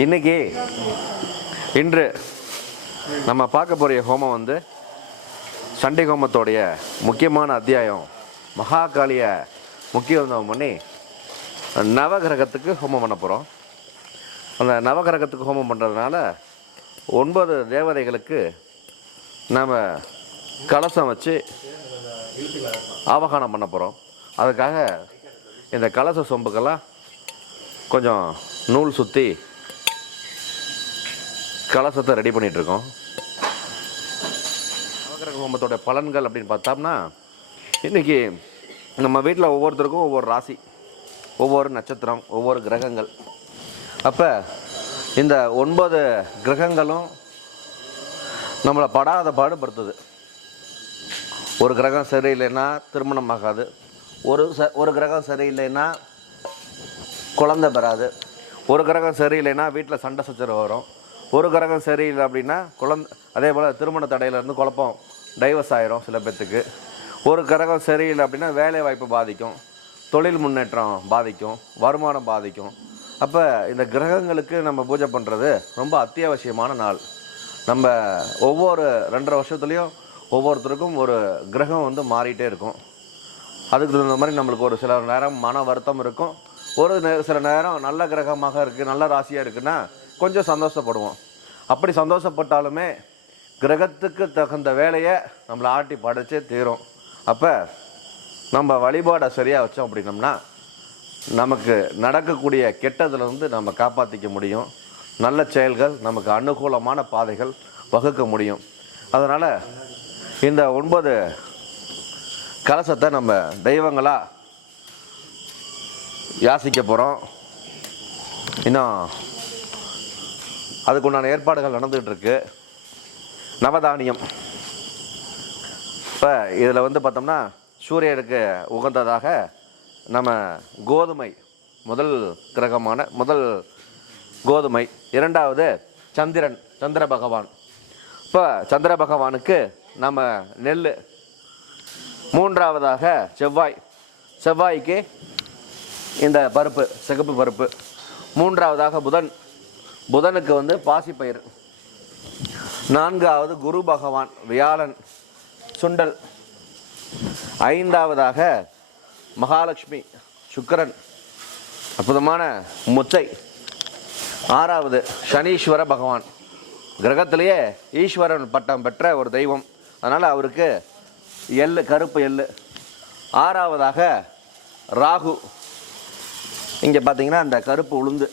இன்னைக்கு இன்று நம்ம பார்க்க போகிற ஹோமம் வந்து சண்டி ஹோமத்தோடைய முக்கியமான அத்தியாயம். மகாகாளியை முக்கியத்துவம் பண்ணி நவகிரகத்துக்கு ஹோமம் பண்ண போகிறோம். அந்த நவகிரகத்துக்கு ஹோமம் பண்ணுறதுனால 9 தேவதைகளுக்கு நாம் கலசம் வச்சு ஆவகானம் பண்ண போகிறோம். அதுக்காக இந்த கலச சொம்புக்கெல்லாம் கொஞ்சம் நூல் சுற்றி கலசத்தை ரெடி பண்ணிகிட்ருக்கோம். நவகிரக ஹோமத்தோட பலன்கள் அப்படின்னு பார்த்தோம்னா, இன்றைக்கி நம்ம வீட்டில் ஒவ்வொருத்தருக்கும் ஒவ்வொரு ராசி, ஒவ்வொரு நட்சத்திரம், ஒவ்வொரு கிரகங்கள். அப்போ இந்த 9 கிரகங்களும் நம்மளை படாத பாடுபடுத்துது. ஒரு கிரகம் சரியில்லைன்னா திருமணம் ஆகாது, ஒரு கிரகம் சரியில்லைன்னா குழந்தை பெறாது, ஒரு கிரகம் சரியில்லைன்னா வீட்டில் சண்டை சச்சரவு வரும், ஒரு கிரகம் சரியில்லை அப்படின்னா அதே போல் திருமண தடையிலேருந்து குழப்பம், டைவர்ஸ் ஆகிரும் சில பேர்த்துக்கு. ஒரு கிரகம் சரியில்லை அப்படின்னா வேலை வாய்ப்பு பாதிக்கும், தொழில் முன்னேற்றம் பாதிக்கும், வருமானம் பாதிக்கும். அப்போ இந்த கிரகங்களுக்கு நம்ம பூஜை பண்ணுறது ரொம்ப அத்தியாவசியமான நாள். நம்ம ஒவ்வொரு 2.5 வருஷத்துலேயும் ஒவ்வொருத்தருக்கும் ஒரு கிரகம் வந்து மாறிட்டே இருக்கும். அதுக்கு தகுந்த மாதிரி நம்மளுக்கு ஒரு சில நேரம் மன வருத்தம் இருக்கும், சில நேரம் நல்ல கிரகமாக இருக்குது, நல்ல ராசியாக இருக்குன்னா கொஞ்சம் சந்தோஷப்படுவோம். அப்படி சந்தோஷப்பட்டாலுமே கிரகத்துக்கு தகுந்த வேலையை நம்மளை ஆட்டி படைச்சே தீரும். அப்போ நம்ம வழிபாடை சரியாக வச்சோம் அப்படின்னம்னா நமக்கு நடக்கக்கூடிய கெட்டதுலேருந்து நம்ம காப்பாற்றிக்க முடியும். நல்ல செயல்கள் நமக்கு அனுகூலமான பாதைகள் வகுக்க முடியும். அதனால் இந்த 9 கலசத்தை நம்ம தெய்வங்களாக யாசிக்க போகிறோம். இன்னும் அதுக்குண்டான ஏற்பாடுகள் நடந்துகிட்ருக்கு. நவதானியம் இப்போ இதில் வந்து பார்த்தோம்னா சூரியனுக்கு உகந்ததாக நம்ம கோதுமை, முதல் கிரகமான கோதுமை, 2வது சந்திர பகவான். இப்போ சந்திர பகவானுக்கு நம்ம நெல், 3வதாக செவ்வாய்க்கு இந்த பருப்பு, சிகப்பு பருப்பு, 3வதாக புதனுக்கு வந்து பாசிப்பயிர், 4வது குரு பகவான் வியாழன் சுண்டல், 5வதாக மகாலட்சுமி சுக்கிரன் அற்புதமான மொச்சை, 6வது சனீஸ்வர பகவான், கிரகத்திலேயே ஈஸ்வரன் பட்டம் பெற்ற ஒரு தெய்வம். அதனால் அவருக்கு கருப்பு எள்ளு. 6வதாக ராகு, இங்கே பார்த்தீங்கன்னா அந்த கருப்பு உளுந்து.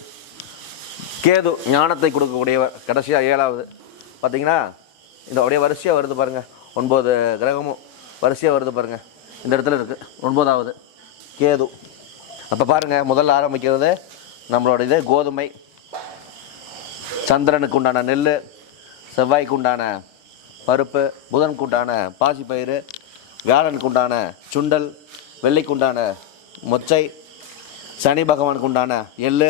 கேது ஞானத்தை கொடுக்கக்கூடியவர். கடைசியாக 7வது பார்த்தீங்கன்னா இந்த அப்படியே வரிசையாக வருது பாருங்கள், 9 கிரகமும் வரிசையாக வருது பாருங்கள், இந்த இடத்துல இருக்குது 9வது கேது. அப்போ பாருங்கள், முதல்ல ஆரம்பிக்கிறது நம்மளோட இது கோதுமை, சந்திரனுக்கு உண்டான நெல், செவ்வாய்க்கு உண்டான பருப்பு, புதனுக்கு உண்டான பாசிப்பயிறு, வியாழனுக்கு உண்டான சுண்டல், வெள்ளிக்கு உண்டான மொச்சை, சனி பகவானுக்கு உண்டான எள்ளு,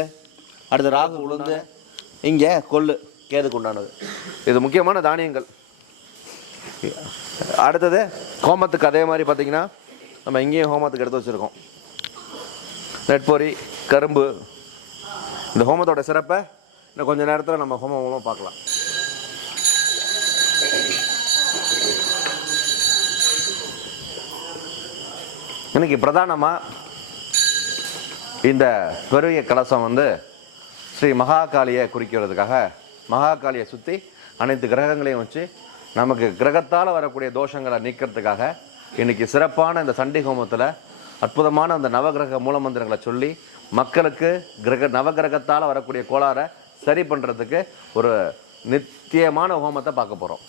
அடுத்து ராகு உளுந்து, இங்கே கொள்ளு கேதுக்கு உண்டானது. இது முக்கியமான தானியங்கள். அடுத்தது ஹோமத்துக்கு அதே மாதிரி பார்த்திங்கன்னா நம்ம இங்கேயும் ஹோமத்துக்கு எடுத்து வச்சுருக்கோம் நெற்பொரி, கரும்பு. இந்த ஹோமத்தோட சிறப்பை இன்னும் கொஞ்சம் நேரத்தில் நம்ம ஹோமம் மூலம் பார்க்கலாம். இன்னைக்கு பிரதானமாக இந்த பெரிய கலசம் வந்து ஸ்ரீ மகாகாளியை குறிக்கிறதுக்காக மகாகாளியை சுற்றி அனைத்து கிரகங்களையும் வச்சு நமக்கு கிரகத்தால் வரக்கூடிய தோஷங்களை நீக்கிறதுக்காக இன்றைக்கி சிறப்பான இந்த சண்டி ஹோமத்தில் அற்புதமான அந்த நவகிரக மூலமந்திரங்களை சொல்லி மக்களுக்கு நவகிரகத்தால் வரக்கூடிய கோளாறை சரி பண்ணுறதுக்கு ஒரு நித்தியமான ஹோமத்தை பார்க்க போகிறோம்.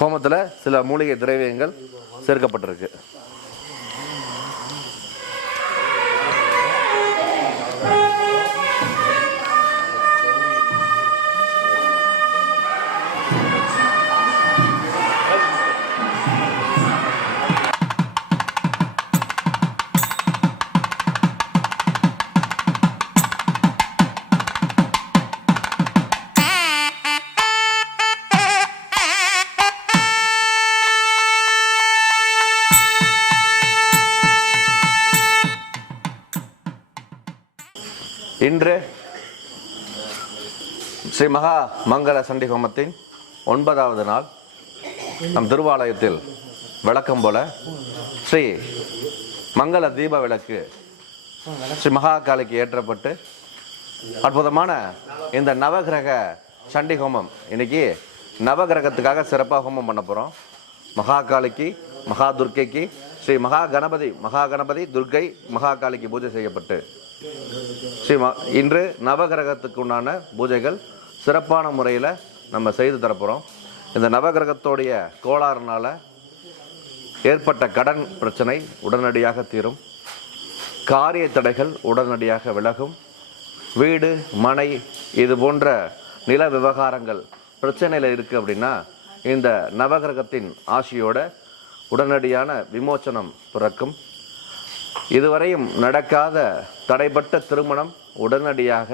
ஹோமத்தில் சில மூலிகை திரவியங்கள் சேர்க்கப்பட்டிருக்கு. இன்று ஸ்ரீ மகா மங்கள சண்டி ஹோமத்தின் 9வது நாள். நம் திருவாலயத்தில் வழக்கம் போல ஸ்ரீ மங்கள தீப விளக்கு ஸ்ரீ மகாகாலிக்கு ஏற்றப்பட்டு அற்புதமான இந்த நவகிரக சண்டி ஹோமம். இன்னைக்கு நவகிரகத்துக்காக சிறப்பாக ஹோமம் பண்ண போகிறோம். மகாகாலிக்கு, மகா துர்க்கைக்கு, ஸ்ரீ மகா கணபதி துர்க்கை மகாகாலிக்கு பூஜை செய்யப்பட்டு இன்று நவகிரகத்துக்கு உண்டான பூஜைகள் சிறப்பான முறையில் நம்ம செய்து தரப்போகிறோம். இந்த நவகிரகத்தோடைய கோளாறுனால ஏற்பட்ட கடன் பிரச்சனை உடனடியாக தீரும். காரிய தடைகள் உடனடியாக விலகும். வீடு, மனை, இது போன்ற நில விவகாரங்கள் பிரச்சனையில் இருக்குது அப்படின்னா இந்த நவகிரகத்தின் ஆசியோட உடனடியான விமோச்சனம் பிறக்கும். இதுவரையும் நடக்காத தடைப்பட்ட திருமணம் உடனடியாக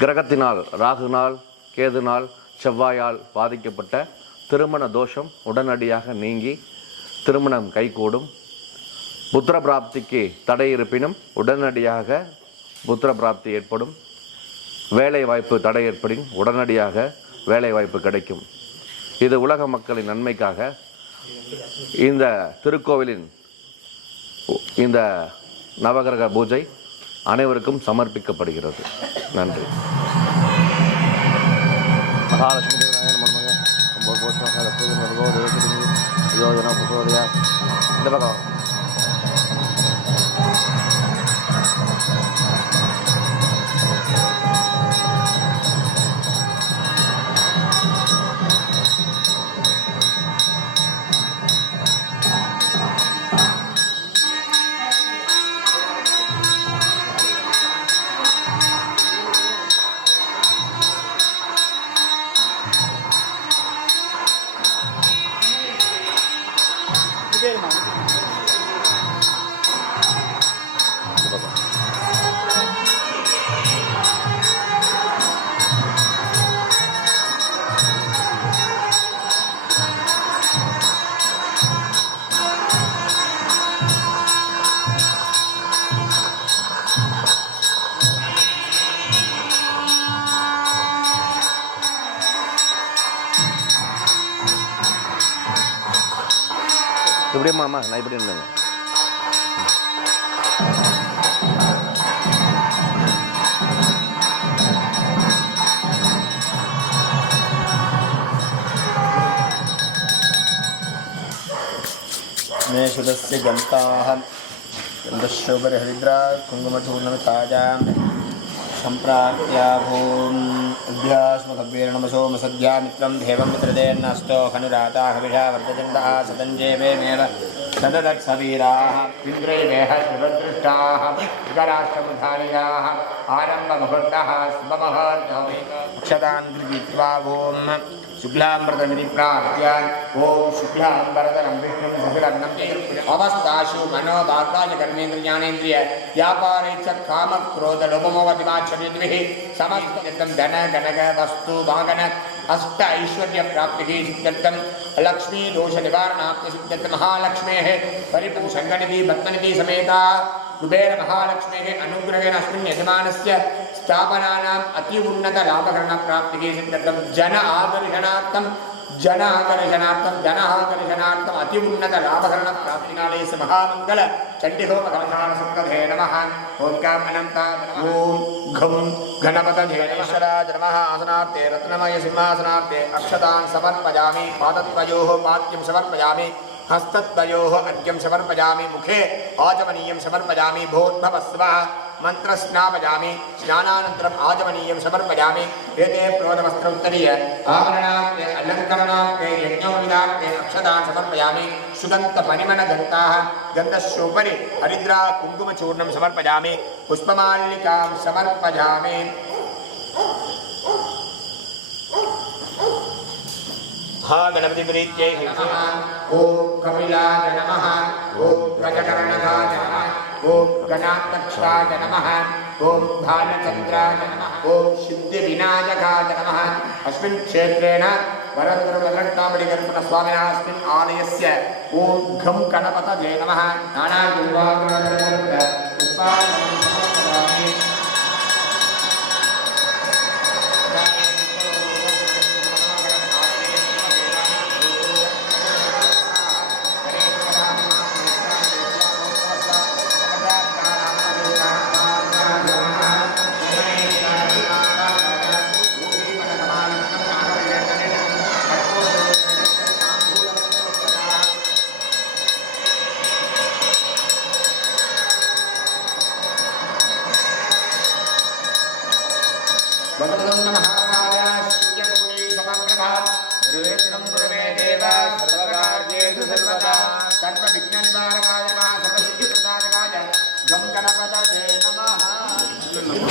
கிரகத்தினால், ராகுனால், கேதுனால், செவ்வாயால் பாதிக்கப்பட்ட திருமண தோஷம் உடனடியாக நீங்கி திருமணம் கைகூடும். புத்திர பிராப்திக்கு தடை இருப்பினும் உடனடியாக புத்திர பிராப்தி ஏற்படும். வேலை வாய்ப்பு தடை ஏற்படும் உடனடியாக வேலை வாய்ப்பு கிடைக்கும். இது உலக மக்களின் நன்மைக்காக இந்த திருக்கோவிலின் இந்த நவகிரக பூஜை அனைவருக்கும் சமர்ப்பிக்கப்படுகிறது. நன்றி. மகாலட்சுமி இந்த பக்கம் இப்படியே மாமா நான் இப்படி இருந்தேங்க. மேஷுதஸ்ய ஜந்தாஹ கந்தஸ்யோபரிஹரித்ரா குங்குமச்சூர்ணமிதாஜாம் सम्प्राप्त्या भूम् अभ्यास्मकव्येन नमसोमसद्या मित्रं देवं मित्रदेन्नस्तो खनुराता हविषा वर्धचण्डः सतञ्जेवेमेव सददत्सवीराः इन्द्रैवेह शिवदृष्टाः विकराष्ट्रमुधारियाः आरम्भमुहूर्तः शुभमुहूर्तः अक्षतान् गृहीत्वा भूम् शुक्लाम्बरदमिति प्राप्य ओम शुक्लाम्बरदरं विष्णुं शुक्लग्नं अवस्थाशु मनो वाक्काय कर्मेन्द्रिय ज्ञानेन्द्रिय व्यापारे च काम क्रोध लोभमोहदिवाच्छविद्भिः समस्तं धन गणक वस्तु वाहन अष्ट ऐश्वर्य प्राप्तिः सिद्ध्यर्थं लक्ष्मी दोष निवारणार्थं सिद्ध्यर्थं महालक्ष्मेः परिपूषङ्गनिधि भक्तनिधि समेता कुबेर महालक्ष्मेः अनुग्रहेण अस्मिन् यजमानस्य स्थापनानाम् अति उन्नत लाभकरण प्राप्तिः सिद्ध्यर्थं जन आकर्षणार्थं अति उन्नत लाभकरण प्राप्तिनाले स महामंगल चंडिहोम कलशान सप्तधे नमः ओम काम अनंताय नमः ओम घम गणपतये ईश्वराय नमः आसनार्थे रत्नमय सिंहासनार्थे अक्षतान् समर्पयामि पादद्वयोः पाद्यं समर्पयामि हस्तद्वयोः अर्घ्यं समर्पयामि मुखे आचमनीयं समर्पयामि भोद्भवस्वः मंत्रस्नापयामि स्नानानन्तरम् आचमनीयं समर्पयामि एते प्रोदवस्त्रोत्तरीय आवरणार्थे अलङ्करणार्थे यज्ञोपवीतार्थे अक्षतान् समर्पयामि सुगन्धपरिमलदन्ताः गन्धस्योपरि हरिद्रा कुङ्कुमचूर्णं समर्पयामि पुष्पमालिकां समर्पयामि हा गणपति प्रीत्यै नमः ओम कपिलाय नमः ओम गजकर्णकाय नमः ओम गणाध्यक्षाय नमः ओम भालचन्द्राय नमः ओम सिद्धिविनायकाय नमः अस्मिन् क्षेत्रेण वरदवरट्टामणिकल्पनस्वामिनः अस्मिन् आलयस्य ओम घं गणपतये नमः नानागुरुवाग्रपुष्पाणि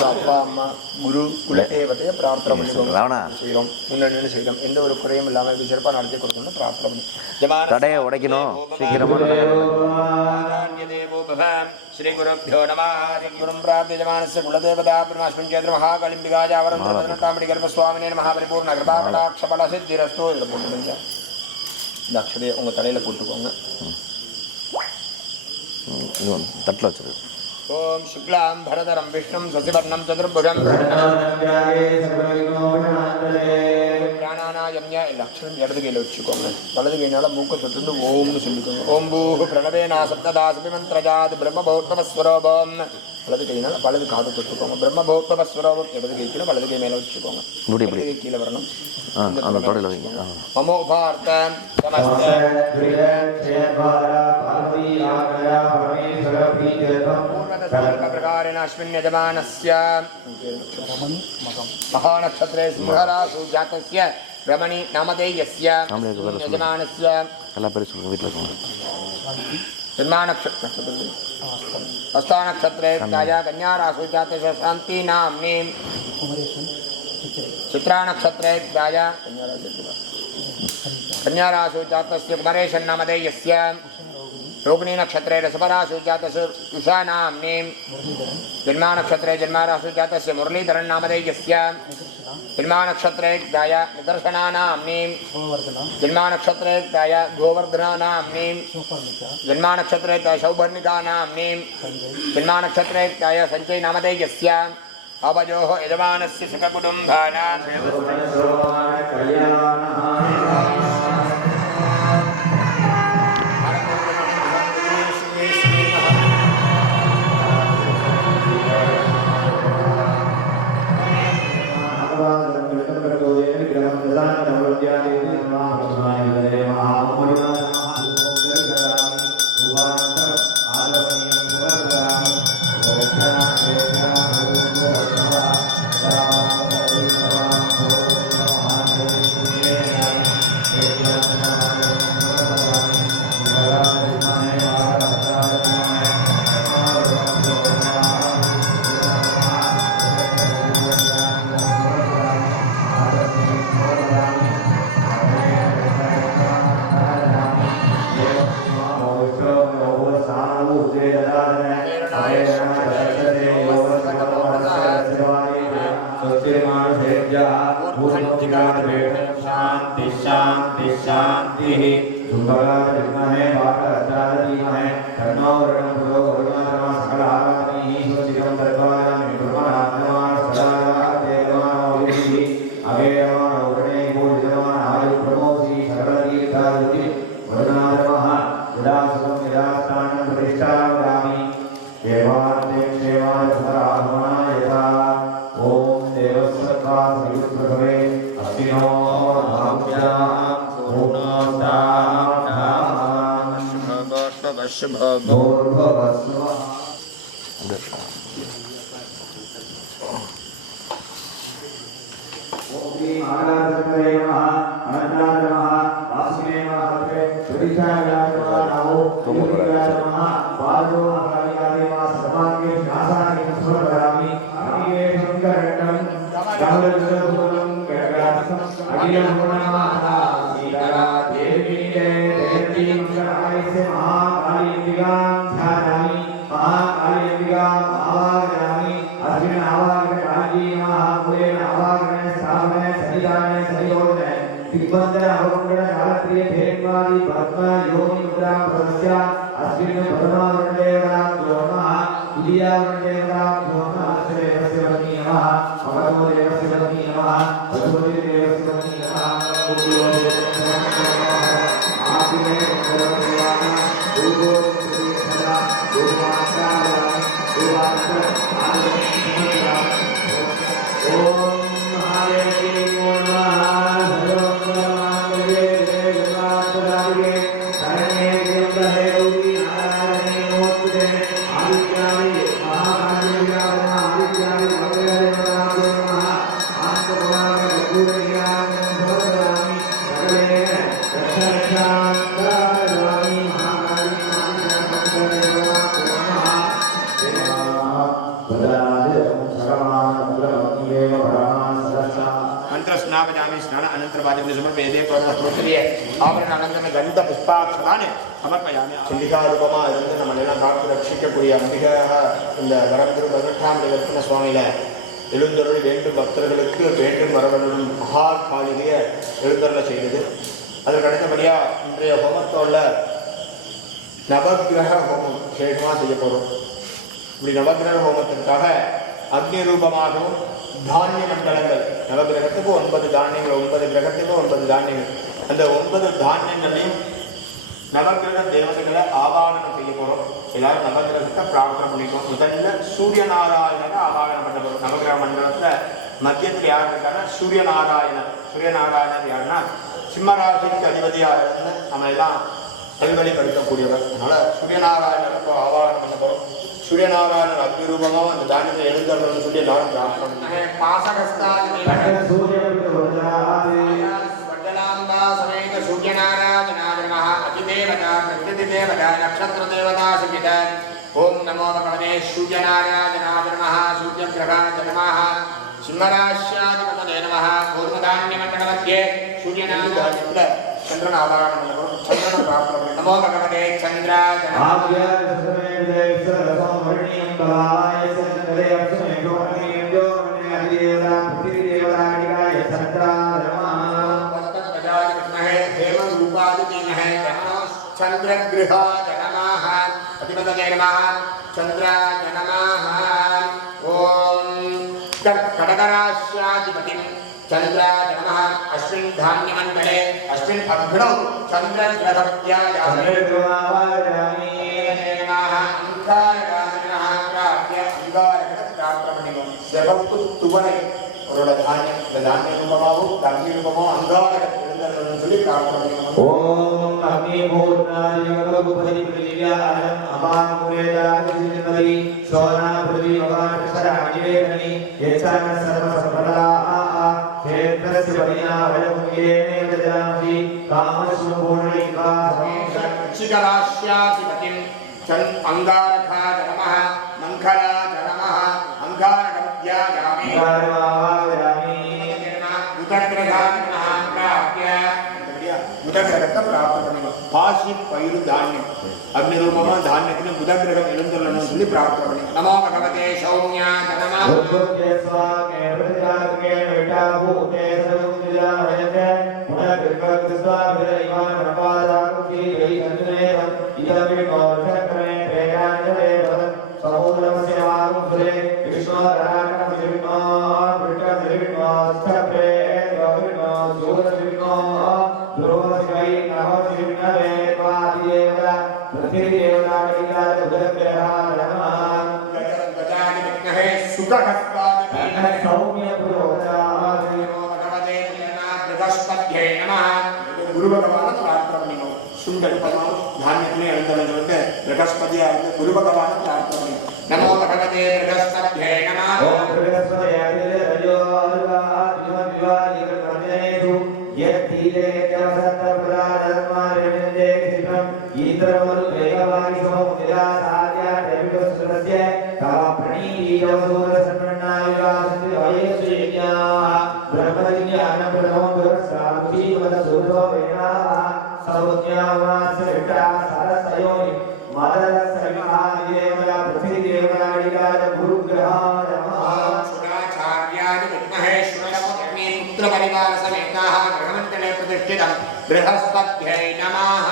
அப்பா அம்மா குரு குலதெய்வத்தையே பிரார்த்தனை பண்ணிக்கோங்க. ராவணா செய்கிறோம் முன்னணி செய்கிறோம். எந்த ஒரு குறையும் இல்லாமல் இது சிறப்பாக நடத்தி கொடுக்கணும்னு பிரார்த்தனை பண்ணி தடையை உடைக்கணும் சீக்கிரமா ஸ்ரீ குருभ्यो नमः. குரும் பிரார்த்தியமானஸ்ய குலதேவதா பிரமாஸ்மின் கேந்திர மகாகலிம்பிகாஜாவரம் 18 கர்மஸ்வாமினே நமः. பரிபூர்ண கிருபா கடாட்ச பல சித்திரஸ்து. இதில் போட்டுக்கோங்க. இந்த அக்ஷதையை உங்கள் தலையில் போட்டுக்கோங்க. தட்டில் வச்சிருக்கு. ஓம் சுக்லாம் பரதரம் விஷ்ணும் சசிவர்ணம் சதுர்புஜம் பிராணானாயம்யா. எல்லா அக்ஷரம் இடது கையில் வச்சுக்கோங்க. வலது கையினால மூக்க தொட்டு ஓம்னு சொல்லிக்கோங்க. ஓம் பூஹு பிரணவேனா சப்ததாசபி மந்திரஜாத் பிரம்மபௌத்தமஸ்வரூபம். வலது கையினால வலது காது தொட்டுக்கோங்க. பிரம்மபௌத்தமஸ்வரூபம் இடது கை கீழே வலது கை மேலே வச்சுக்கோங்க. இடது கை கீழே வரணும். மமோ பார்த்தம் நமஸ்தே प्रकारेण अस्मिन् यजमानस्य महानक्षत्रे सिंहराशौ जातस्य रमणी नामधेयस्य यजमानस्य हस्तानक्षत्रे कन्याराशौ जातस्य शान्ति नाम्नी चित्रानक्षत्रे कन्याराशौ जातस्य कुमरेशन् नामधेयस्य रोगिणी नक्षत्रे रसपराशु जातस्य उषा नाम्नी जन्मा नक्षत्रे जन्माराशु जातस्य मुरलीधरन् नामधेयस्य जन्मा नक्षत्रे गाय निदर्शना नाम्नी जन्मा नक्षत्रे गाय गोवर्धना नाम्नी जन्मा नक्षत्रे गाय सौभर्णिका नाम्नी जन्मा नक्षत्रे गाय संचय नामधेयस्य अवजोः यजमानस्य सुखकुटुम्बानां शांति शांति शांति अनन्तरपादिभ्यः समर्पयते प्रणवस्तोत्तरीय आभरण अनन्तरं गन्ध पुष्पाक्षराणि समर्पयामि चण्डिकारूपमा इருந்து நம்ம எல்லாம் காத்து ரட்சிக்கக்கூடிய அம்பிகையாக இந்த வரகுரு 18ஆம் லட்சுமண சுவாமியில எழுந்தருளி வேண்டும் பக்தர்களுக்கு வேண்டும் வரவனும் மகா காளிகையை எழுந்தருள செய்தது. அதற்கு அடுத்தபடியாக இன்றைய ஹோமத்தோட நவக்கிரக ஹோமம் விசேஷமாக செய்ய போகிறோம். இப்படி நவக்கிரக ஹோமத்திற்காக அக்னி ரூபமாகவும் தானிய மண்டலங்கள் நவகிரகத்துக்கு 9 தானியங்கள் 9 கிரகத்துக்கு 9 தானியங்கள் அந்த 9 தானியங்களையும் நவகிரக தேவதைகளை ஆவாகனம் செய்ய போகிறோம். எல்லாரும் நவகிரகத்தை பிரார்த்தனை பண்ணிக்கணும். முதல்ல சூரிய நாராயணனை ஆவாகனம் பண்ண போகிறோம். நவகிரக மண்டலத்தில் மத்தியத்தில் யார் இருக்காங்க? சூரிய நாராயணன். சூரிய நாராயணன் யாருன்னா சிம்மராசிக்கு அதிபதியாக இருந்து நம்ம எல்லாம் நல்வழிப்படுத்தக்கூடியவர். அதனால சூரியநாராயணனுக்கு ஆவாகனம் பண்ண போகிறோம். சூரியநாராயணன் அக்னி ரூபமாக அந்த தானியத்தை எழுந்தருள்னு சொல்லி எல்லாரும் பிரார்த்தனை ஓம் நமோ பகவதே சூரியநாராயணாய நமः சூரியகிரகாய நமः சிம்மராஷ்யாதிபதே நமः பூர்வதான்யமண்டலமத்யே சூரியநாராயண चंद्रन आवाहन चंद्रन प्राप्त नमो भगवते चंद्राय चंद्रगृहाय नमः अधिपतये नमः चंद्राय नमः ओम कडकराश्याधिपतिं चंद्राय नमः अश्विन धान्यमंडले अश्विन अग्नौ चंद्रग्रहत्यायामि नमः अंगारकाय नमः प्राप्य अंगारकत्राप्रमणिमं सेवक्तु तुवनै அவரோட தானியம் இந்த தானிய ரூபமாகவும் அக்னி ரூபமாகவும் அங்காரகத்தில் எழுந்தருள்னு சொல்லி பிரார்த்தனை பண்ணிக்கணும். ஓம் அக்னி பூர்ணாய யோகபுபதி பிரியாயம் அபாமுரேதாதிசிமதி சோனா பிரிவி பவாட்சராணிவேகனி யச்சான சர்வ சம்பதா क्षेत्रस्य वदिनावयमुयेने वदामि कामशुभूर्णिका चिकराश्याधिपतिं चन् अंगारकाय नमः मंखलाय नमः अंगारकत्यायामि उदग्रहाय नमः प्राप्य उदग्रहத்தை प्राप्त பண்ணணும். பாசி பயிறு தானியம் அக்னி ரூபமா தானியத்தின் உதகிரகம் எழுந்துள்ளன்னு சொல்லி பிரார்த்தனை பண்ணி நமோ பகவதே சௌமியாய நமः உத்பத்தே ஸ்வாகே பிரஜாகே விட்டாபூதே சமுதிராயதே உதகிரகம் ஸ்வாபிரைவான் பிரபாதாகுதி வைசந்தேவன் இதமே கோஷக்ரே பிரேராஜவே வதன் சௌரமஸ்ய வாகுலே விஷ்ணுராகண விஷ்ணு விஷ்ணு விஷ்ணு ஸ்தப்ரே கோவிஷ்ணு சூரவிஷ்ணு துரோஸ்வை நவசிஷ்ணவே பாதியேவ प्रतिदेवतादिगाद उदग्रहाय नमः गजानि विघ्नहे सुखहस्तादिने सौम्य पुरोधाय नमो भगवते बृहस्पत्यै नमः गुरु भगवान प्रार्थना பண்ணினோ சுண்டல் பழம் தானியத்திலே எழுந்தவன் வந்து बृहस्पतिயா இருந்து குரு भगवान प्रार्थना பண்ணி நமோ भगवते बृहस्पत्यै नमः ஓம் बृहस्पत्यै रजो अर्वा जीवन विवाद कर्मणेषु यत्तीले देवसत्त प्रदानमारेन्दे कृष्णं ईन्द्रवरु वेगवानिसो मुदिरासाद्य देविदोस्त्रस्य काप्रणीयवसूरसन्नायुगासन्ति वयस्यज्ञाः ब्रह्मज्ञानप्रथमो दुरस्रामुखीवदसुरो वेणाः सर्वज्ञावासविटा सरसयोनि मदरसविहादिदेवता पृथ्वीदेवतादिगाद गुरुग्रहाय नमः शुराचार्यादि विद्महे शुरलपत्नी पुत्रपरिवार समेताः ग्रहमण्डले प्रतिष्ठितं बृहस्पत्यै नमः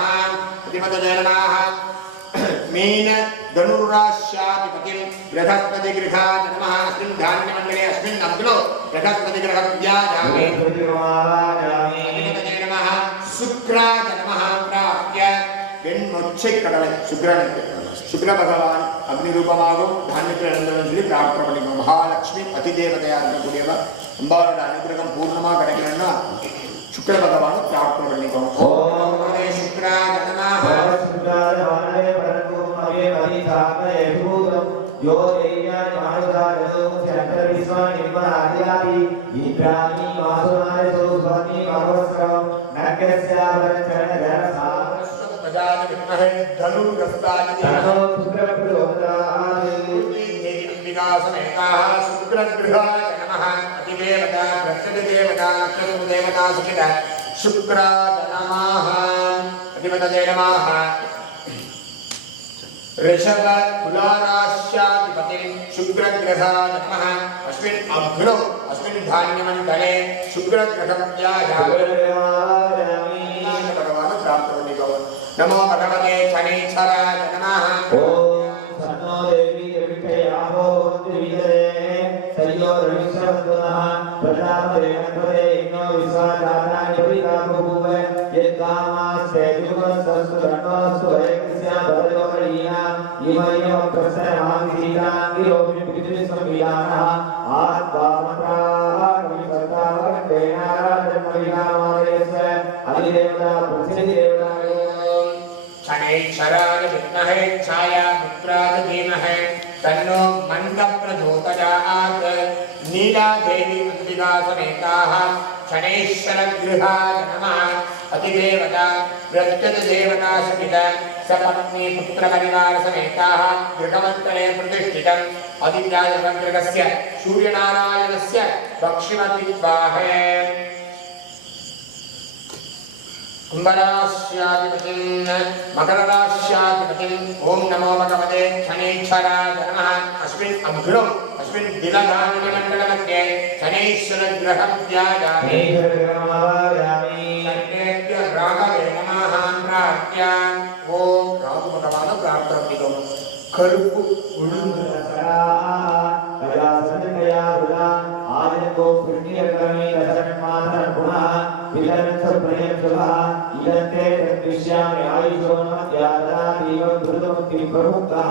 प्रतिपदये नमः मीन धनुराश्याधिपतिं बृहस्पतिगृहाय नमः अस्मिन् धान्यमण्डले अस्मिन् अग्नौ बृहस्पतिगृहत्यायामि प्रतिपदये नमः शुक्राय नमः प्राप्य வெண்மொச்சை கடலை சுக்கிரனுக்கு சுக்கிர பகவான் அக்னி ரூபமாகவும் தானியத்தில் எழுந்தவன் சொல்லி பிரார்த்தனை பண்ணிக்கணும். மகாலட்சுமி அதிதேவதையாக இருக்கக்கூடியவர் அம்பாவோட அனுகிரகம் பூர்ணமாக கிடைக்கணும்னா சுக்கிர பகவான் பிரார்த்தனை பண்ணிக்கணும். ஓம் ஹரே சுக்ராய நமः சுக்ராய வானே பரந்தும் அவே மதிதாகே பூதம் யோ தேயானி மானுதாரோ சந்தர்விஸ்வானி நிம்மனாதியாதி இப்ராஹி மாசுனாயோ சுவாமி மகோஸ்ரம் நக்கஸ்யாவரச்சரண विघ्नहे धनुर्ग्रस्तादिविकासमेताः शुक्रगृहाय नमः अतिवे देवता प्रत्यति देवता नक्षत्र देवता सहित शुक्राय नमः अधिपतये नमः ऋषभ कुलाराश्याधिपते शुक्रग्रहाय नमः अस्मिन् अग्नौ अस्मिन् धान्यमण्डले शुक्रग्रहं नमो भगवते शनैश्चराय नमः ओम सन्नो देवी देवीभ्याहो विजये सरियो रविश्रवस्तुनः प्रजापते इन्नो विश्वाजातानि परिकाभूव यत्कामास्ते युगसस्तुरण्वस्तु वैकस्या बदलोपरीना इमयो प्रसरमाविधीताङ्गिरोपि विद्युत्संविधानः आत्मात्राविसर्गावकण्डेनाराजन्मविधानमालयस्य अधिदेवता प्रतिदेवता शनैश्चराय विद्महे छाया पुत्राय धीमहि तन्नो मन्दः प्रचोदयात् नीला देवी अम्बिका समेताः शनैश्चरगृहाय नमः अधिदेवता प्रत्यतिदेवता सहित सपत्नी पुत्रपरिवार समेताः गृहमण्डले प्रतिष्ठितम् अधिराजमन्त्रकस्य सूर्यनारायणस्य दक्षिणदिग्बाहे कुम्भराश्याधिपतिं मकरराश्याधिपतिं ओम नमो भगवते शनैश्चराय नमः अस्मिन् अग्नौ अस्मिन् दिलधान्यमण्डलमध्ये शनैश्चरग्रहं ध्यायामि सर्वेभ्यः राघवे नमः प्रार्थ्य ओम राघव भगवान् प्रार्थयितुं करुप्पु उळुंदु इदन्ते तद्विश्यामि आयुषोन्मत्यादा दीवं धृतमुक्ति प्रमुखः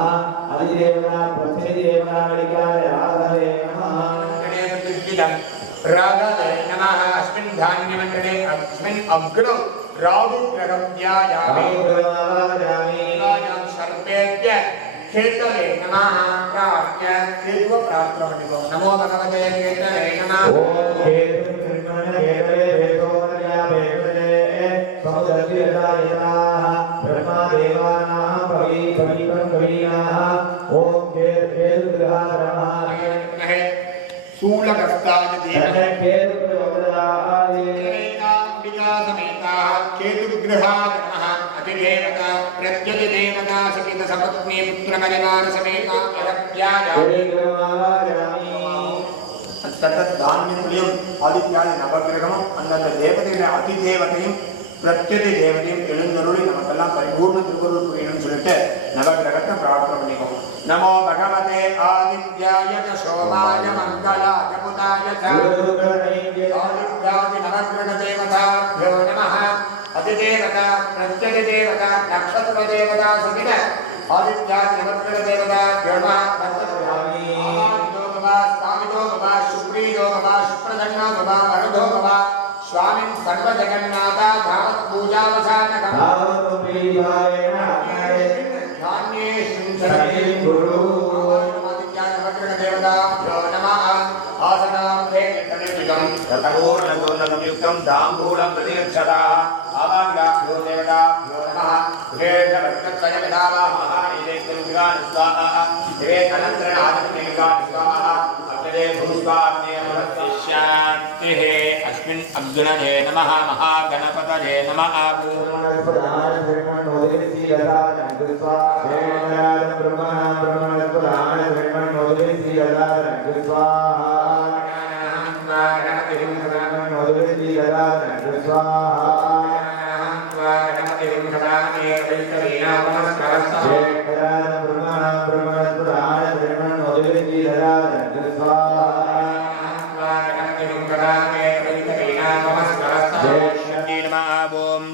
अधिदेवता प्रतिदेवता नलिकाय राघवे नमः राघवे नमः अस्मिन् धान्यमण्डले अस्मिन् अग्नौ राहुग्रहं ध्यायामि सर्वेभ्यः केतवे नमः प्रार्थ्य केतव प्रार्थना नमो भगवते केतवे नमः केतुग्रहाय नमः अधिदेवता प्रत्यतिदेवता सहित सपत्नी पुत्रपरिवार समेता धान्यं आदित्याय नवग्रहम् अंदर देवतेय அதிதேவதையும் பிரத்யதி தேவதையும் எழுந்தருளி நமக்கெல்லாம் பரிபூர்ண திருவருள் புரியணும்னு சொல்லிட்டு நவகிரகத்தை பிரார்த்தனை பண்ணிக்கோம் நமோ பகவதே ஆதித்யாய சோமாய மங்களாய புதாய ஆதித்யாதி நவகிரக தேவதாभ्यो நமः அதிதேவதா பிரத்யதி தேவதா நக்ஷத்ர தேவதா சகித ஆதித்யாதி நவகிரக தேவதாभ्यो நமः स्वामिनो भवा शुक्रीयो भवा शुक्रदन्नो भवा वरुधो भवा स्वामिन् सर्वजगन्नाथा धावत् पूजावसानकम् देवताभ्यो नमः आसनार्थे तटपूर्णपूर्णसंयुक्तं दाम्बूलं प्रतिगच्छता आवाङ्गाभ्यो देवताभ्यो नमः अस्मिन् अग्नये नमः महागणपतये नमः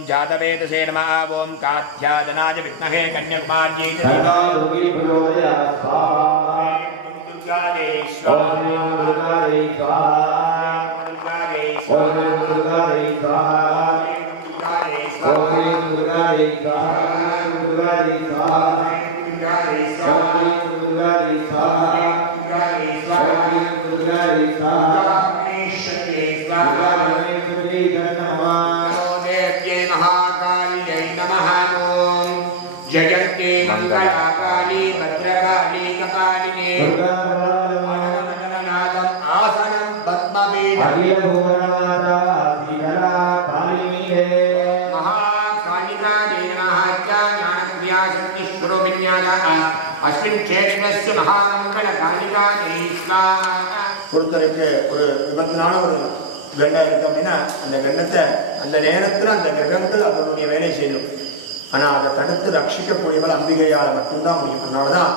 जातवेदसे नमः ओम कात्यायनाय विद्महे कन्याकुमार्यै जयन्ते मंगलाकाली भद्रकाली कपालिने आसनं पद्मपीठं अस्मिन् क्षेत्रस्य महामङ्गलकालिका ஒருத்தருக்கு ஒரு விபத்தினால ஒரு கண்டம் இருக்கு அப்படின்னா அந்த கண்டத்தை அந்த நேரத்தில் அந்த கிரகங்கள் அதனுடைய வேலை செய்யும். ஆனால் அதை தடுத்து ரட்சிக்கக்கூடியவள் அம்பிகையால் மட்டும்தான் முடியும். அதனால தான்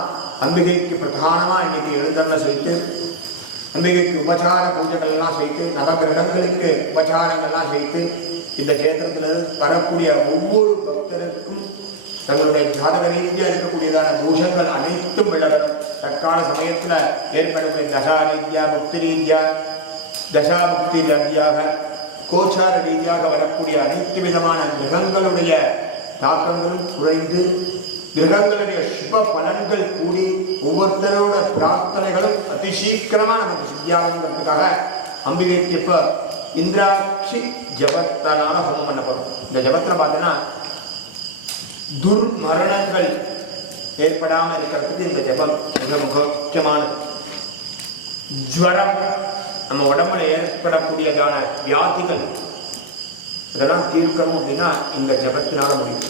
அம்பிகைக்கு பிரதானமாக இன்னைக்கு எழுந்தருளை செய்து அம்பிகைக்கு உபச்சார பூஜைகள்லாம் செய்து நவகிரகங்களுக்கு உபச்சாரங்கள்லாம் செய்து இந்த கேத்திரத்தில் வரக்கூடிய ஒவ்வொரு பக்தருக்கும் தங்களுடைய ஜாதக ரீதியாக இருக்கக்கூடியதான தோஷங்கள் அனைத்தும் விலகணும். தற்கால சமயத்தில் ஏற்படக்கூடிய தசா ரீதியா முக்தி ரீதியா தசாமுக்தி ரீதியாக கோச்சார ரீதியாக வரக்கூடிய அனைத்து விதமான கிரகங்களுடைய தாக்கங்களும் குறைந்து கிரகங்களுடைய சுப பலன்கள் கூடி ஒவ்வொருத்தரோட பிரார்த்தனைகளும் அதிசீக்கிரமாக நமக்கு சித்தியாகுங்கிறதுக்காக அம்பிகைக்கு இப்போ இந்திராட்சி ஜபத்தனால ஹோமம் பண்ண போகிறோம். இந்த ஜபத்தில் பார்த்தீங்கன்னா துர்மரணங்கள் ஏற்படாமல் இருக்கிறதுக்கு இந்த ஜபம் மிக முக்கியமானது. ஜுவரம், நம்ம உடம்புல ஏற்படக்கூடியதான வியாதிகள் இதெல்லாம் தீர்க்கணும் அப்படின்னா இந்த ஜபத்தினால முடியும்.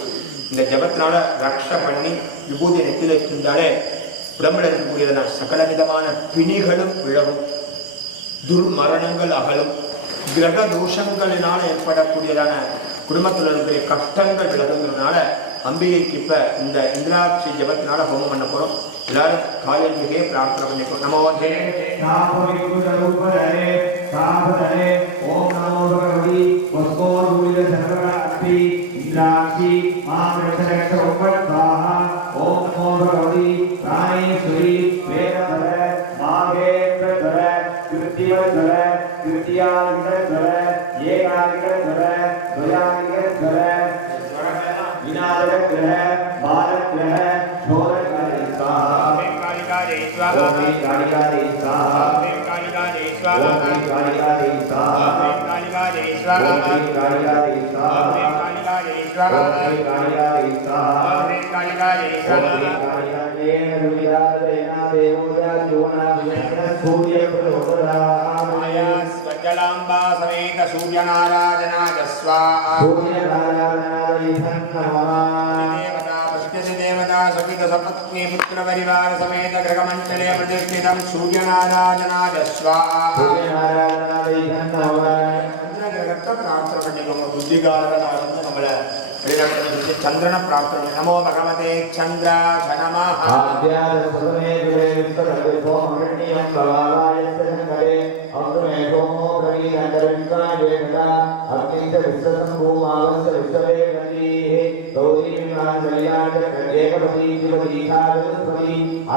இந்த ஜபத்தினால ரக்ஷ பண்ணி விபூதி நெத்தில இருந்தாலே உடம்புல இருக்கக்கூடியதான சகல விதமான பிணிகளும் விழவும், துர்மரணங்கள் அகலும், கிரக தோஷங்களினால் ஏற்படக்கூடியதான குடும்பத்தில் இருக்கக்கூடிய கஷ்டங்கள் விலகுங்கிறதுனால அம்பிகைக்கு இப்ப இந்த இந்திராட்சி ஜபத்தினால ஹோமம் பண்ண போறோம். எல்லாரும் காயல்மிகே பிரார்த்தனை பண்ணிப்போம். நமோ ஓம் நமோ பகவதி வஸ்கோருவித சர்வராஸ்தி இந்திராட்சி மாமரட்சரக்ஷ உபத்வாஹ ஓம் நமோ பகவதி ராணேஸ்வரி வேதவர மாகேந்திரவர கிருத்தியவர கிருத்தியாவிதவர ஏகாவிதவர துயாவிதவர விநாயகவர பாலவர சோரகாரி சாஹா ஓம் காளிகாரி சாஹா காளிகாரி சாஹா காளிகாரி சாஹா காளிகாரி சாஹா காளிகாரி சாஹா காளிகாரி சாஹா காளிகாரி சாஹா காளிகாரி சாஹா ஸ்வஜலாம்பா சமேத சூர்யநாராயணாய ஸ்வாஹா देवता सपित सपत्नी पुत्र परिवार समेत ग्रहमंडले प्रतिष्ठितं सूर्यनारायणाय स्वाहा चंद्रन प्रार्थना नमो भगवते चंद्राय नमः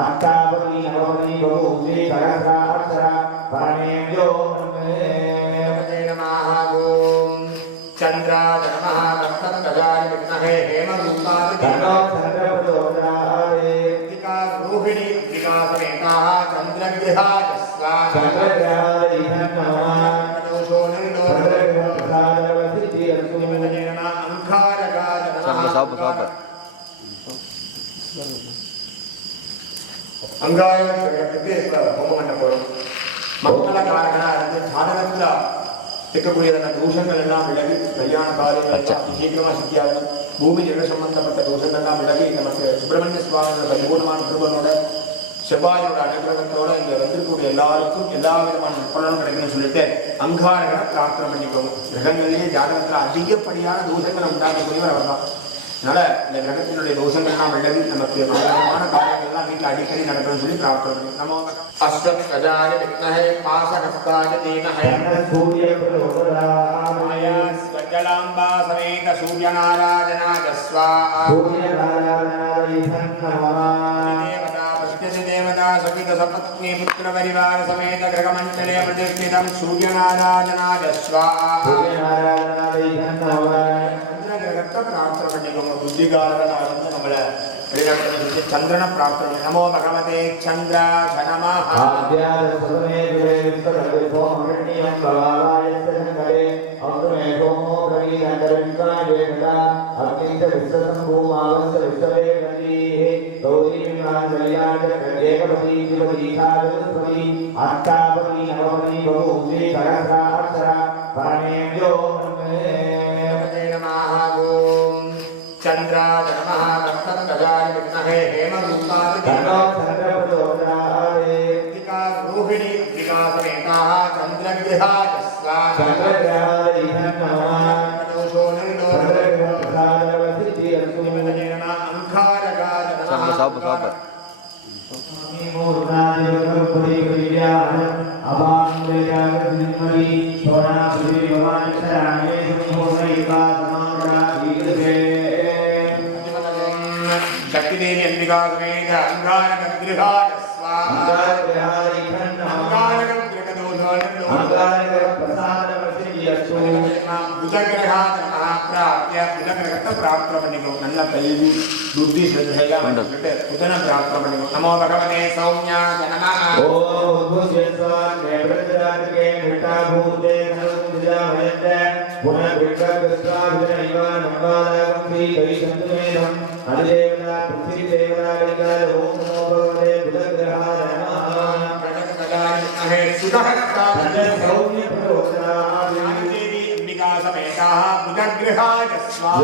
अष्टापति नवपति बहुश्री सहस्राक्षरा परमेभ्यो नमः ओम चंद्राय नमः कष्टगजाय विद्महे हेमरूपाय चंद्रप्रचोदयाय दिका रोहिणी दिका समेताः चंद्रगृहाय स्वाहा चंद्रगृहाय नमः दोषो निर्दोषप्रसादवसिद्धि अस्मिन् अंकारगाय नमः அங்காயத்துக்கு இப்போ ஹோமம் பண்ண போகிறோம். மங்கள காரகனாக இருந்து ஜாதகத்தில் இருக்கக்கூடியதான தோஷங்கள் எல்லாம் விலகி கல்யாண காரியங்கள் சீக்கிரமாக சித்தியாகும். பூமி ஜன சம்பந்தப்பட்ட தோஷங்கள்லாம் விலகி நமக்கு சுப்பிரமணிய சுவாமியோட பரிபூர்ணமான திருவனோட செவ்வாயோட அனுகிரகத்தோட இங்கே வந்திருக்கக்கூடிய எல்லாருக்கும் எல்லா விதமான பலனும் கிடைக்குன்னு சொல்லிட்டு அங்காரகனை பிரார்த்தனை பண்ணிக்கோங்க. கிரகங்களிலேயே ஜாதகத்தில் அதிகப்படியான தோஷங்களை உண்டாக்கக்கூடியவர் அவர் தான். அதனால இந்த கிரகத்தினுடைய தோஷங்கள்லாம் விலகி நமக்கு மங்களமான காரியங்கள்லாம் வீட்டில் அடிக்கடி நடக்கணும்னு சொல்லி பிரார்த்தனை பண்ணி நம்ம அஸ்வத்கஜாய வித்மஹே பாசகஸ்தாய தீமஹே ஸ்வஜலாம்பா சமேத சூர்யநாராயணாய ஸ்வாஹா தேவதா பஷ்யதி தேவதா சபித சபத்னி புத்திர பரிவார சமேத கிரகமண்டலே பிரதிஷ்டிதம் சூர்யநாராயணாய ஸ்வாஹா பிரார்த்தனை பண்ணிக்கோங்க. புத்திகாரகனாக இருந்து நம்மளை வெளிநாட்டு சந்திரன பிரார்த்தனை நமோ பகவதே சந்திராய நமः अष्टापति नवपति बहुश्री सहस्राक्षरा परमेभ्यो चंद्राय नमः कष्टगजाय विद्महे हेमरूपाय चक्रगृहाय स्वाहा दोषो निर्दोषो अंकारकाय नमः சாப்பு शक्ति देवी अंबिका समेत अंगारकगृहाय स्वाहा बुधग्रहाय नमः प्राप्य बुधग्रहத்தை பிரார்த்தனை பண்ணிக்கோ நல்ல கல்வி புத்தி ஸ்ரத்தையெல்லாம் வந்துட்டு புதனை பிரார்த்தனை பண்ணிக்கோ நமோ பகவதே சௌம்யாய நமः ஓம் புஜ்யஸ்வான் நேப்ரஜாதகே மிட்டாபூதே கனவுஜாவயந்தே புனர்விக்ரஸ்வாவினைவ நம்பாதகம் ஸ்ரீ கைசந்துமேதம் அதிதேவதா பிருத்திவி தேவதாரிகாய ஓம் நமோ பகவதே புதக்ரஹாய நமः பிரகடகதாய சுதஹஸ்தாய சௌம்ய பிரயோஜனாய समेताः बुधग्रहाय स्वाहा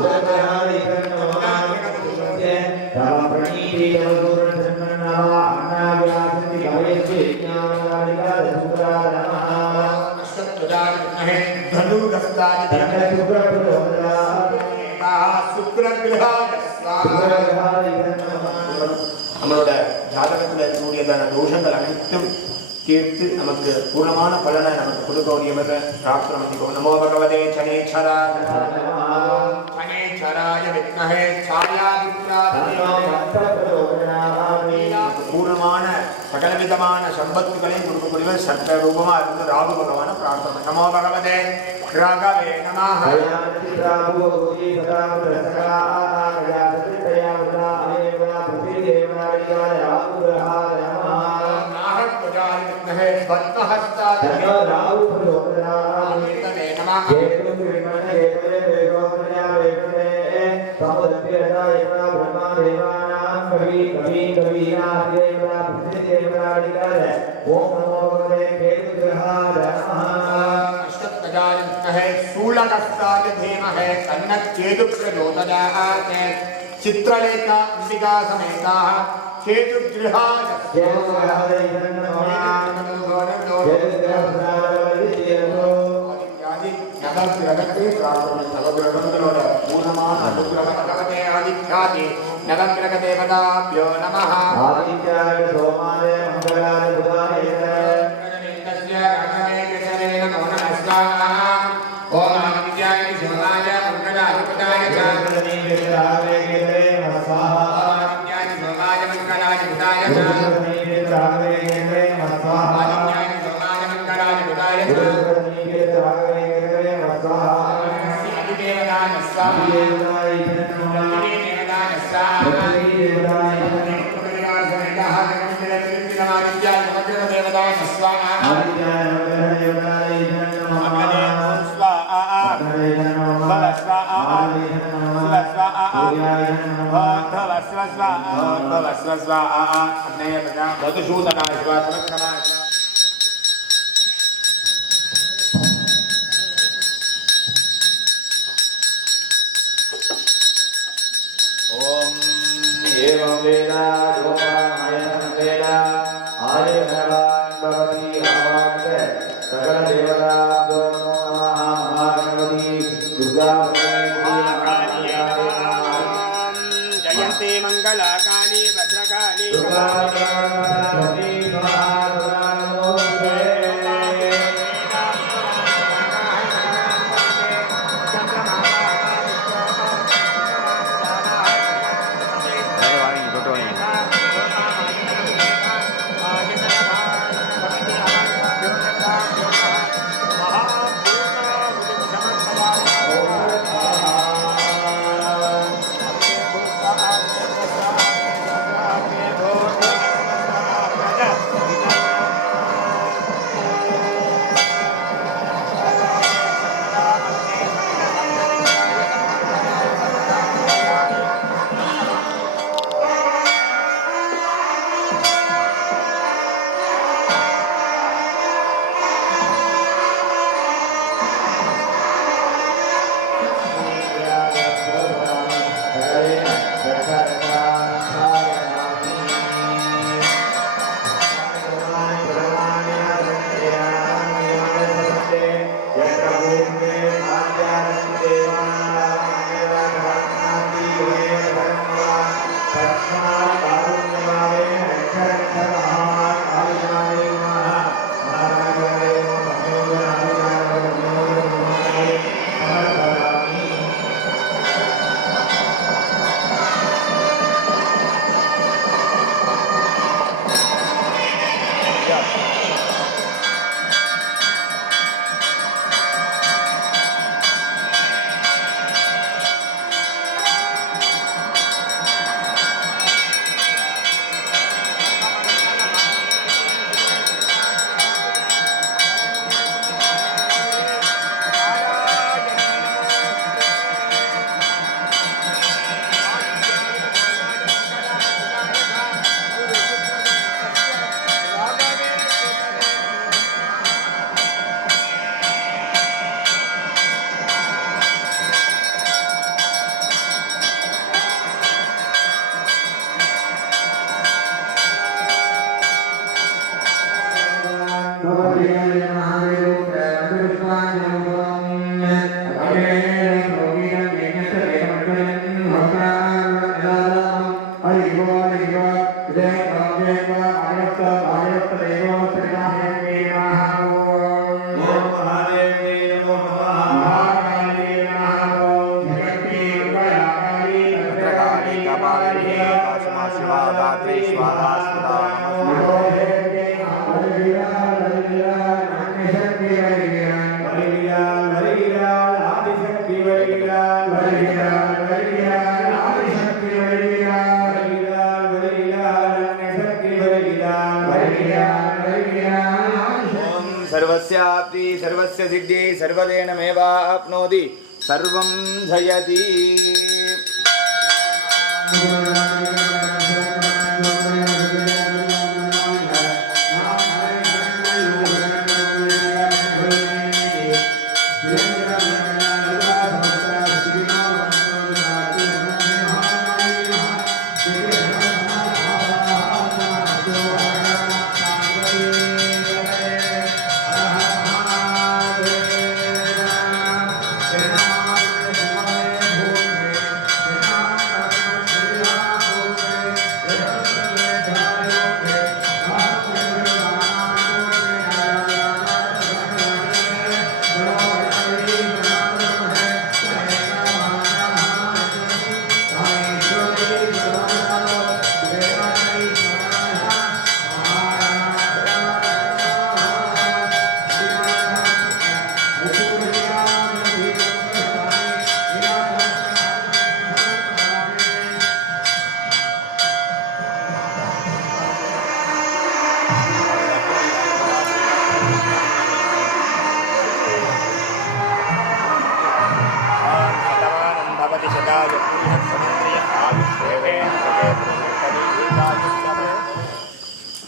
நம்மளோட ஜாதகத்தில் இருக்கக்கூடியதான தோஷங்கள் அனைத்தும் தீர்த்து நமக்கு பூர்ணமான பலனை நமக்கு கொடுக்கக்கூடியவரை பிரார்த்தனை பண்ணிக்கோ நமோ பகவதே சனேச்சராய வித்மஹே பூர்ணமான சகலவிதமான சம்பத்துகளையும் கொடுக்கக்கூடியவர் சர்க்க ரூபமா இருந்து ராகு பகவான பிரார்த்தனை நமோ பகவதே ராகவே நமः चित्रलेखा अंबिका समेताः केतुगृहाय पूर्णमान आदित्यादि नवग्रह देवताभ्यो नमः आदित्याय सोमाय मंगलाय बुधाय नमो नमः स्वाहा ओम आदित्याय सोमाय मंगलाय बुधाय जयंती मंगला काली भद्रकाली सर्वस्याप्ति सर्वस्य सिद्धि सर्वदेनमेवाप्नोति सर्वं जयति।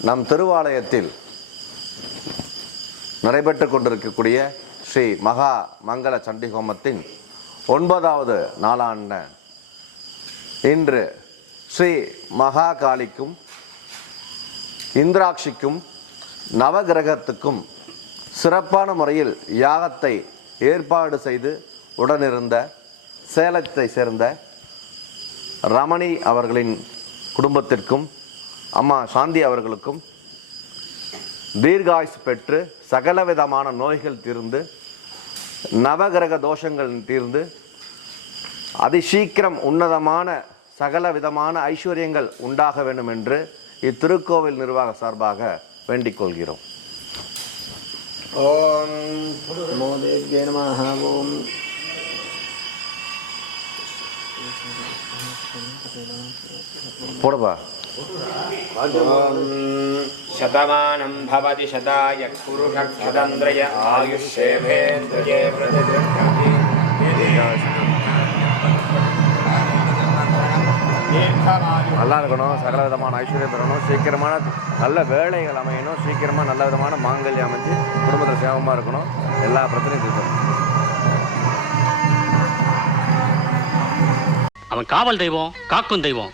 நம் திருவாலயத்தில் நடைபெற்று கொண்டிருக்கக்கூடிய ஸ்ரீ மகா மங்கள சண்டி ஹோமத்தின் 9வது நாளான இன்று ஸ்ரீ மகா காளிக்கும் இந்திராட்சிக்கும் நவகிரகத்துக்கும் சிறப்பான முறையில் யாகத்தை ஏற்பாடு செய்து உடனிருந்த சேலத்தை சேர்ந்த ரமணி அவர்களின் குடும்பத்திற்கும் அம்மா சாந்தி அவர்களுக்கும் தீர்காயுசு பெற்று சகலவிதமான நோய்கள் தீர்ந்து நவகிரக தோஷங்கள் தீர்ந்து அதிசீக்கிரம் உன்னதமான சகல விதமான ஐஸ்வர்யங்கள் உண்டாக வேண்டும் என்று இத்திருக்கோவில் நிர்வாக சார்பாக வேண்டிக் கொள்கிறோம். ஓம் நமோ தேவ்யே நமः. ஓம் போடப்பா. शतमानं भवति शताय पुरुषः शतन्द्रय आयुष्येवेन्द्रिये प्रतिष्ठति. நல்லா இருக்கணும், சகல விதமான ஐஸ்வர்யம் பெறணும், சீக்கிரமான நல்ல வேலைகள் அமையணும், சீக்கிரமாக நல்ல விதமான மாங்கல்யம் அமைஞ்சு குடும்பத்தில் சேவமாக இருக்கணும், எல்லா பிரச்சனையும் இருக்கணும். அவன் காவல் தெய்வம், காக்கும் தெய்வம்.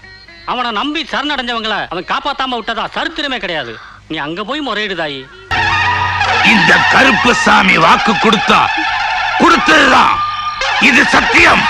அவனை நம்பி சரணடைஞ்சவங்களை அவன் காப்பாத்தாம விட்டதா சரித்திரமே கிடையாது. நீ அங்க போய் முறையிடுதாயி. இந்த கருப்பு சாமி வாக்கு கொடுத்தா கொடுத்ததுதான், இது சத்தியம்.